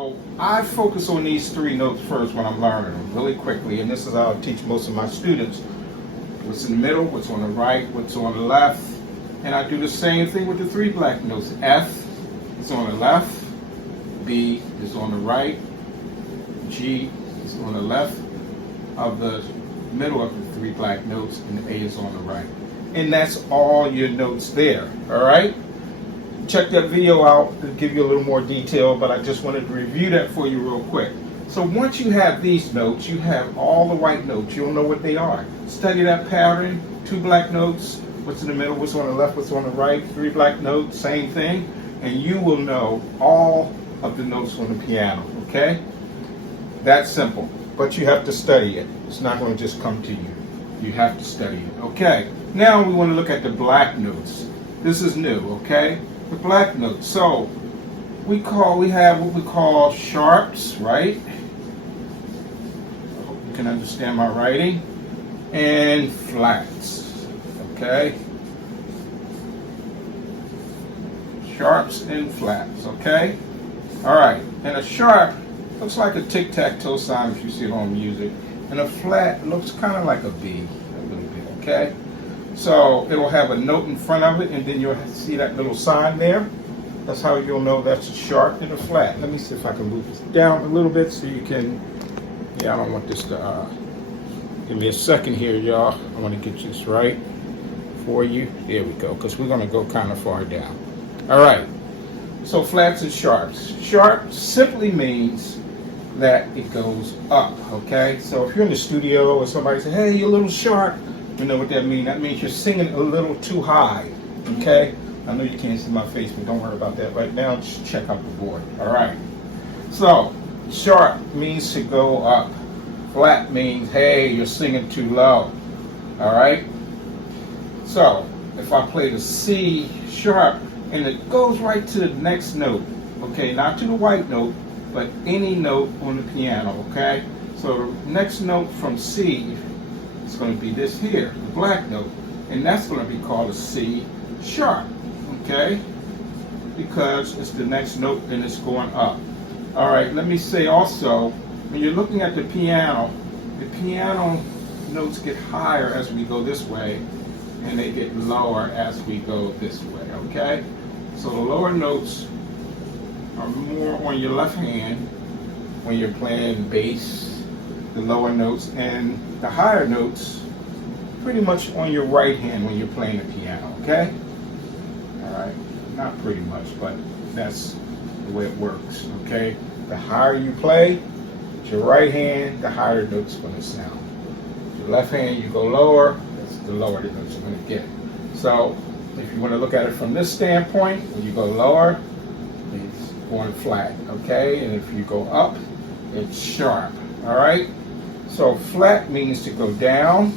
So I focus on these three notes first when I'm learning them really quickly, and this is how I teach most of my students. What's in the middle, what's on the right, what's on the left, and I do the same thing with the three black notes. F is on the left, B is on the right, G is on the left of the middle of the three black notes, and A is on the right. And that's all your notes there, all right? Check that video out to give you a little more detail, but I just wanted to review that for you real quick. So once you have these notes, you have all the white notes. You'll know what they are. Study that pattern, two black notes, what's in the middle, what's on the left, what's on the right, three black notes, same thing, and you will know all of the notes on the piano, okay? That's simple, but you have to study it. It's not going to just come to you. You have to study it, okay? Now we want to look at the black notes. This is new, okay? The black notes. So we have what we call sharps, right? I hope you can understand my writing. And flats, okay? Sharps and flats, okay? All right, and a sharp looks like a tic-tac-toe sign if you see it on music. And a flat looks kind of like a B, a little bit, okay? So it'll have a note in front of it, and then you'll see that little sign there. That's how you'll know that's a sharp and a flat. Let me see if I can move this down a little bit so you can, yeah, I don't want this to, give me a second here, y'all. I want to get this right for you. There we go, because we're going to go kind of far down. All right, so flats and sharps. Sharp simply means that it goes up, okay? So if you're in the studio or somebody says, hey, you're a little sharp, you know what that means. That means you're singing a little too high, okay? I know you can't see my face, but don't worry about that right now. Just check out the board, all right? So sharp means to go up. Flat means, hey, you're singing too low, all right? So if I play the C sharp, and it goes right to the next note, okay? Not to the white note, but any note on the piano, okay? So the next note from C is going to be this here, the black note, and that's going to be called a C sharp, okay? Because it's the next note and it's going up. All right, let me say also, when you're looking at the piano notes get higher as we go this way, and they get lower as we go this way, okay? So the lower notes are more on your left hand when you're playing bass, the lower notes, and the higher notes pretty much on your right hand when you're playing the piano, okay? All right, not pretty much, but that's the way it works, okay? The higher you play with your right hand, the higher the notes are going to sound. Your left hand, you go lower, that's the lower the notes are going to get. So if you want to look at it from this standpoint, when you go lower, it's going flat, okay? And if you go up, it's sharp, all right? So flat means to go down,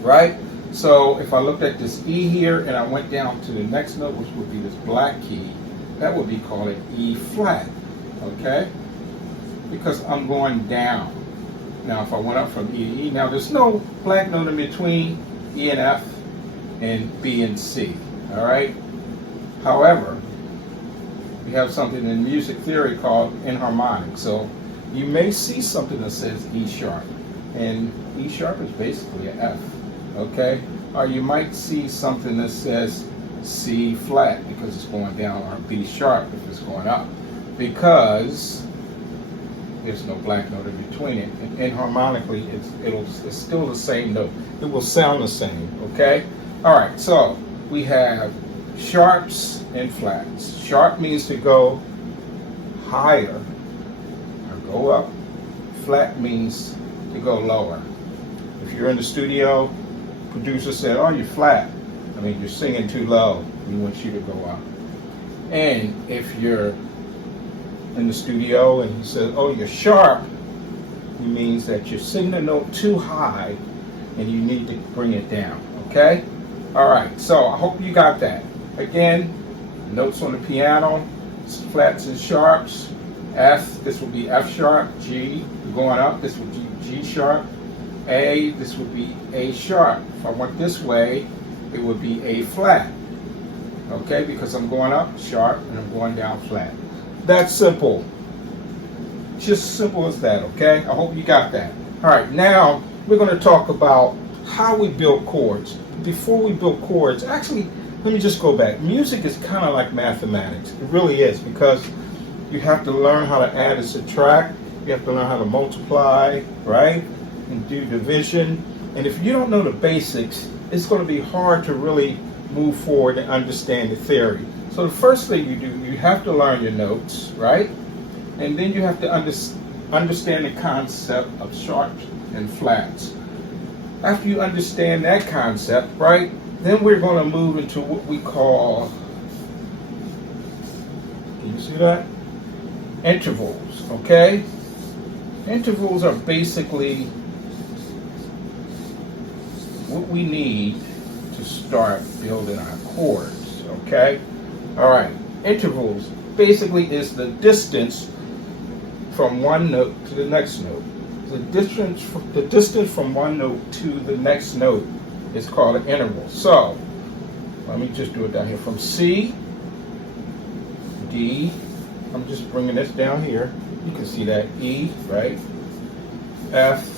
right? So if I looked at this E here and I went down to the next note, which would be this black key, that would be called an E flat, okay? Because I'm going down. Now if I went up from E to E, now there's no black note in between E and F and B and C, all right? However, we have something in music theory called enharmonic. So you may see something that says E sharp, and E sharp is basically an F, okay? Or you might see something that says C flat because it's going down, or B sharp if it's going up, because there's no black note in between it. And enharmonically, it's still the same note. It will sound the same, okay? All right, so we have sharps and flats. Sharp means to go higher or go up. Flat means to go lower. If you're in the studio, producer said, oh, you're flat. I mean, you're singing too low. We want you to go up. And if you're in the studio and he says, oh, you're sharp, it means that you're singing a note too high and you need to bring it down, okay? All right, so I hope you got that. Again, notes on the piano, flats and sharps. F, this will be F sharp. G, going up, this would be G sharp. A, this would be A sharp. If I went this way, it would be A flat. Okay, because I'm going up sharp and I'm going down flat. That's simple. Just simple as that, okay? I hope you got that. All right, now we're going to talk about how we build chords. Before we build chords, actually, let me just go back. Music is kind of like mathematics. It really is, because you have to learn how to add and subtract. You have to learn how to multiply, right? And do division. And if you don't know the basics, it's going to be hard to really move forward and understand the theory. So the first thing you do, you have to learn your notes, right? And then you have to understand the concept of sharps and flats. After you understand that concept, right, then we're going to move into what we call, can you see that? Intervals, okay? Intervals are basically what we need to start building our chords, okay? All right, intervals basically is the distance from one note to the next note. The distance from one note to the next note is called an interval. So, let me just do it down here. From C, D, I'm just bringing this down here. You can see that, E, right? F,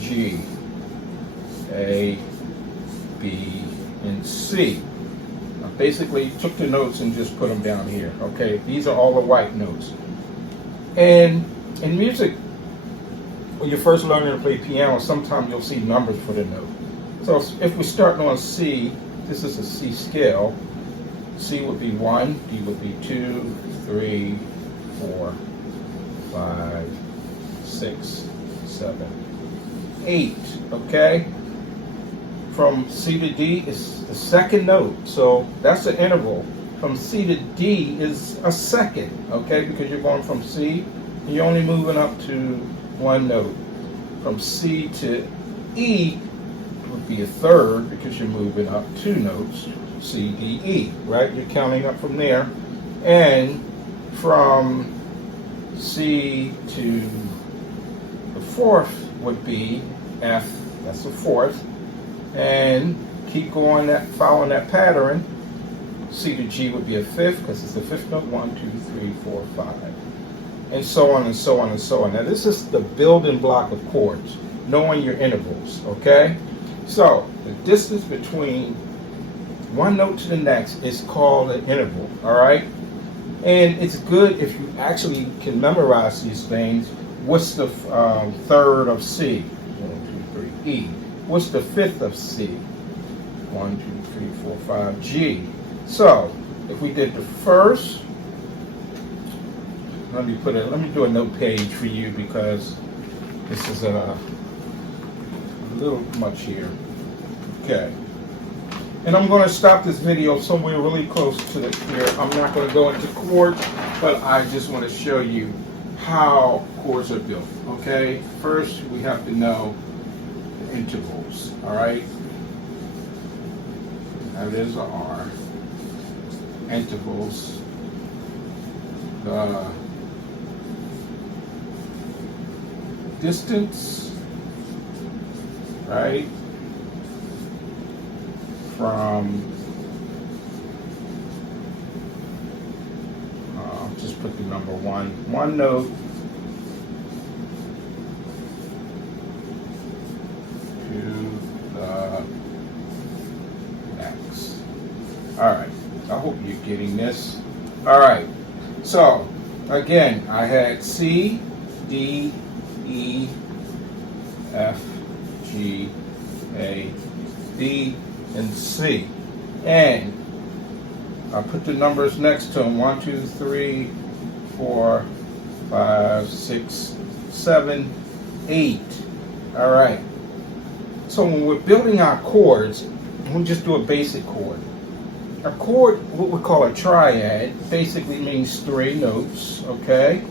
G, A, B, and C. I basically took the notes and just put them down here, okay? These are all the white notes. And in music, when you're first learning to play piano, sometimes you'll see numbers for the note. So if we're starting on C, this is a C scale. C would be 1, D would be 2, 3, 4, 5, 6, 7, 8, okay? From C to D is the second note, so that's an interval. From C to D is a second, okay? Because you're going from C, and you're only moving up to one note. From C to E would be a third, because you're moving up two notes, C, D, E, right? You're counting up from there. And from C to the fourth would be F, that's the fourth. And keep going, following that pattern. C to G would be a fifth, because it's the fifth note. 1, 2, 3, 4, 5. And so on and so on and so on. Now this is the building block of chords, knowing your intervals, okay? So the distance between one note to the next is called an interval, all right? And it's good if you actually can memorize these things. What's the third of C? 1, 2, 3, E. What's the fifth of C? 1, 2, 3, 4, 5, G. So if we did the first, let me do a note page for you, because this is a little much here. Okay. And I'm going to stop this video somewhere really close to here. I'm not going to go into chords, but I just want to show you how chords are built. Okay. First, we have to know the intervals. All right. Now there's an R. Intervals. The distance, right, from, just put the number one note to the next. All right, I hope you're getting this. All right, so again, I had C, D, E, F, G, A, B, and C. And I put the numbers next to them. 1, 2, 3, 4, 5, 6, 7, 8. All right. So when we're building our chords, we just do a basic chord. A chord, what we call a triad, basically means 3 notes, okay?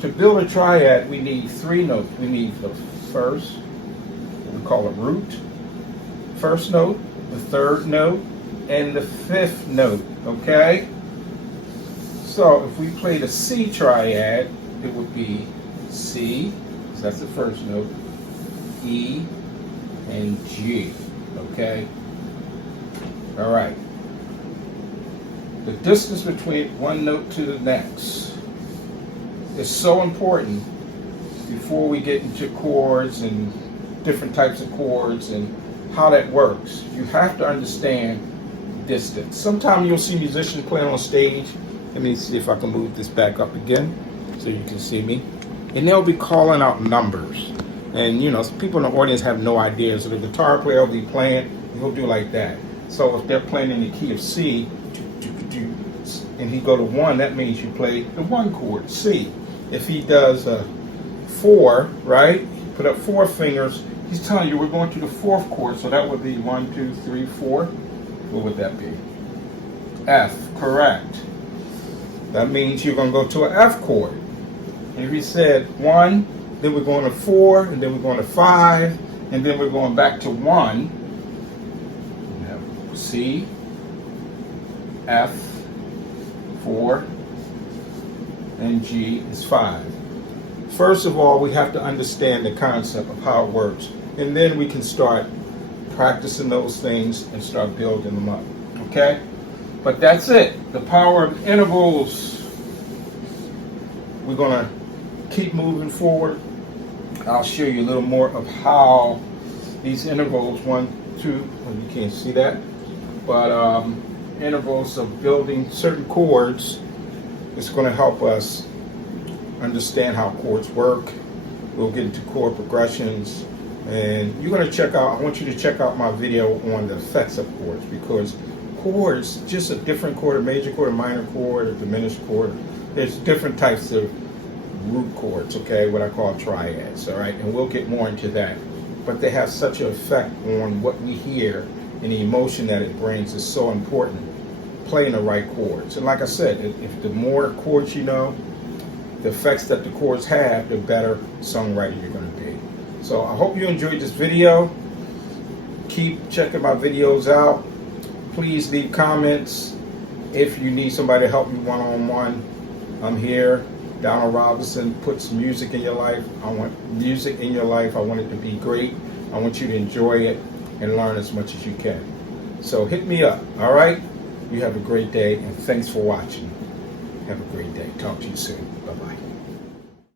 To build a triad, we need 3 notes. We need the first, what we call a root, first note, the third note, and the fifth note, okay? So if we played a C triad, it would be C, so that's the first note, E, and G, okay? All right. The distance between one note to the next is so important before we get into chords and different types of chords and how that works. You have to understand distance. Sometimes you'll see musicians playing on stage. Let me see if I can move this back up again so you can see me. And they'll be calling out numbers. And you know, people in the audience have no idea. So the guitar player will be playing, he'll do like that. So if they're playing in the key of C, and he go to 1, that means you play the 1 chord, C. If he does a 4, right, put up 4 fingers, he's telling you we're going to the 4th chord, so that would be 1, 2, 3, 4. What would that be? F, correct. That means you're going to go to an F chord. And if he said 1, then we're going to 4, and then we're going to 5, and then we're going back to 1. C, F, 4, and G is 5. First of all, we have to understand the concept of how it works, and then we can start practicing those things and start building them up, okay? But that's it. The power of intervals. We're going to keep moving forward. I'll show you a little more of how these intervals, 1, 2, well, you can't see that, but intervals of building certain chords is going to help us understand how chords work. We'll get into chord progressions, and you're going to check out, I want you to check out my video on the effects of chords, because chords, just a different chord, a major chord, a minor chord, a diminished chord, there's different types of root chords, okay, what I call triads, all right, and we'll get more into that. But they have such an effect on what we hear, and the emotion that it brings is so important, playing the right chords. And like I said, if the more chords you know, the effects that the chords have, the better songwriter you're going to be. So I hope you enjoyed this video. Keep checking my videos out. Please leave comments. If you need somebody to help you one-on-one, I'm here. Donald Robinson puts music in your life. I want music in your life. I want it to be great. I want you to enjoy it and learn as much as you can. So hit me up, all right? You have a great day, and thanks for watching. Have a great day. Talk to you soon. Bye-bye.